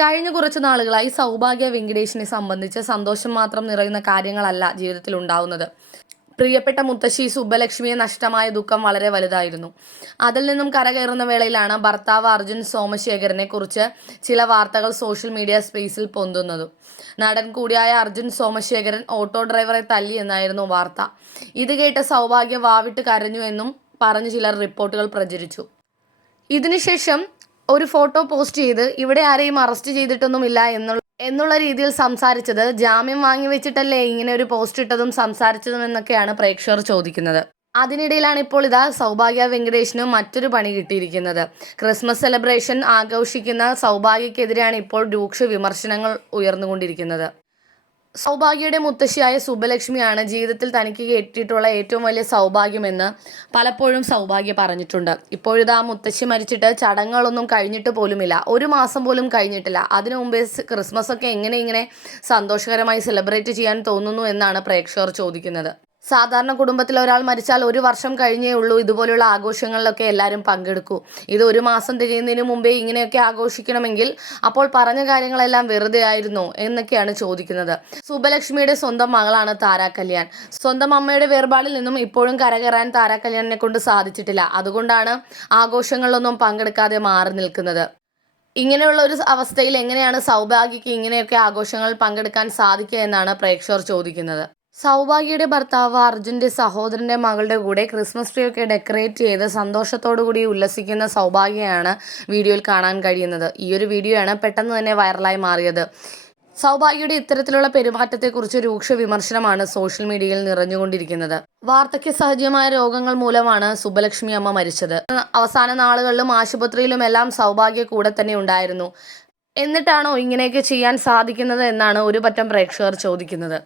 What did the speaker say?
കഴിഞ്ഞ കുറച്ച് നാളുകളായി സൗഭാഗ്യ വെങ്കിടേഷിനെ സംബന്ധിച്ച് സന്തോഷം മാത്രം നിറയുന്ന കാര്യങ്ങളല്ല ജീവിതത്തിൽ ഉണ്ടാവുന്നത്. പ്രിയപ്പെട്ട മുത്തശ്ശി സുബ്ബലക്ഷ്മിയെ നഷ്ടമായ ദുഃഖം വളരെ വലുതായിരുന്നു. അതിൽ നിന്നും കരകയറുന്ന വേളയിലാണ് ഭർത്താവ് അർജുൻ സോമശേഖരനെ കുറിച്ച് ചില വാർത്തകൾ സോഷ്യൽ മീഡിയ സ്പേസിൽ പൊന്തുന്നത്. നടൻ കൂടിയായ അർജുൻ സോമശേഖരൻ ഓട്ടോ ഡ്രൈവറെ തല്ലി എന്നായിരുന്നു വാർത്ത. ഇത് കേട്ട് സൗഭാഗ്യ വാവിട്ട് കരഞ്ഞു എന്നും പറഞ്ഞു ചിലർ റിപ്പോർട്ടുകൾ പ്രചരിച്ചു. ഇതിനുശേഷം ഒരു ഫോട്ടോ പോസ്റ്റ് ചെയ്ത് ഇവിടെ ആരെയും അറസ്റ്റ് ചെയ്തിട്ടൊന്നുമില്ല എന്നുള്ള എന്നുള്ള രീതിയിൽ സംസാരിച്ചത്. ജാമ്യം വാങ്ങി വെച്ചിട്ടല്ലേ ഇങ്ങനെ ഒരു പോസ്റ്റ് ഇട്ടതും സംസാരിച്ചതും എന്നൊക്കെയാണ് പ്രേക്ഷകർ ചോദിക്കുന്നത്. അതിനിടയിലാണ് ഇപ്പോൾ ഇതാ സൗഭാഗ്യ വെങ്കടേഷിന് മറ്റൊരു പണി കിട്ടിയിരിക്കുന്നത്. ക്രിസ്മസ് സെലിബ്രേഷൻ ആഘോഷിക്കുന്ന സൗഭാഗ്യക്കെതിരെയാണ് ഇപ്പോൾ രൂക്ഷ വിമർശനങ്ങൾ ഉയർന്നുകൊണ്ടിരിക്കുന്നത്. സൗഭാഗ്യയുടെ മുത്തശ്ശിയായ സുബലക്ഷ്മിയാണ് ജീവിതത്തിൽ തനിക്ക് കിട്ടിയിട്ടുള്ള ഏറ്റവും വലിയ സൗഭാഗ്യമെന്ന് പലപ്പോഴും സൗഭാഗ്യ പറഞ്ഞിട്ടുണ്ട്. ഇപ്പോഴിത് ആ മുത്തശ്ശി മരിച്ചിട്ട് ചടങ്ങുകളൊന്നും കഴിഞ്ഞിട്ട് പോലുമില്ല. ഒരു മാസം പോലും കഴിഞ്ഞിട്ടില്ല. അതിനു മുമ്പേ ക്രിസ്മസ് ഒക്കെ എങ്ങനെ ഇങ്ങനെ സന്തോഷകരമായി സെലിബ്രേറ്റ് ചെയ്യാൻ തോന്നുന്നു എന്നാണ് പ്രേക്ഷകർ ചോദിക്കുന്നത്. സാധാരണ കുടുംബത്തിൽ ഒരാൾ മരിച്ചാൽ ഒരു വർഷം കഴിഞ്ഞേ ഉള്ളൂ. ഇതുപോലുള്ള ആഘോഷങ്ങളിലൊക്കെ എല്ലാവരും പങ്കെടുക്കൂ. ഇത് ഒരു മാസം തികയുന്നതിന് മുമ്പേ ഇങ്ങനെയൊക്കെ ആഘോഷിക്കണമെങ്കിൽ അപ്പോൾ പറഞ്ഞ കാര്യങ്ങളെല്ലാം വെറുതെ ആയിരുന്നോ എന്നൊക്കെയാണ് ചോദിക്കുന്നത്. സുബലക്ഷ്മിയുടെ സ്വന്തം മകളാണ് താര കല്യാൺ. സ്വന്തം അമ്മയുടെ വേർപാടിൽ നിന്നും ഇപ്പോഴും കരകയറാൻ താര കല്യാണിനെ കൊണ്ട് സാധിച്ചിട്ടില്ല. അതുകൊണ്ടാണ് ആഘോഷങ്ങളിലൊന്നും പങ്കെടുക്കാതെ മാറി നിൽക്കുന്നത്. ഇങ്ങനെയുള്ള ഒരു അവസ്ഥയിൽ എങ്ങനെയാണ് സൗഭാഗ്യക്ക് ഇങ്ങനെയൊക്കെ ആഘോഷങ്ങൾ പങ്കെടുക്കാൻ സാധിക്കുക എന്നാണ് പ്രേക്ഷകർ ചോദിക്കുന്നത്. സൗഭാഗ്യയുടെ ഭർത്താവ് അർജുന്റെ സഹോദരന്റെ മകളുടെ കൂടെ ക്രിസ്മസ് ട്രീ ഒക്കെ ഡെക്കറേറ്റ് ചെയ്ത് സന്തോഷത്തോടു കൂടി ഉല്ലസിക്കുന്ന സൗഭാഗ്യയാണ് വീഡിയോയിൽ കാണാൻ കഴിയുന്നത്. ഈ ഒരു വീഡിയോയാണ് പെട്ടെന്ന് തന്നെ വൈറലായി മാറിയത്. സൗഭാഗ്യയുടെ ഇത്തരത്തിലുള്ള പെരുമാറ്റത്തെക്കുറിച്ച് രൂക്ഷ വിമർശനമാണ് സോഷ്യൽ മീഡിയയിൽ നിറഞ്ഞുകൊണ്ടിരിക്കുന്നത്. വാർദ്ധക്യ സഹജമായ രോഗങ്ങൾ മൂലമാണ് സുബലക്ഷ്മി അമ്മ മരിച്ചത്. അവസാന നാളുകളിലും ആശുപത്രിയിലും എല്ലാം സൗഭാഗ്യ കൂടെ തന്നെ ഉണ്ടായിരുന്നു. എന്നിട്ടാണോ ഇങ്ങനെയൊക്കെ ചെയ്യാൻ സാധിക്കുന്നത് എന്നാണ് ഒരു പറ്റം പ്രേക്ഷകർ ചോദിക്കുന്നത്.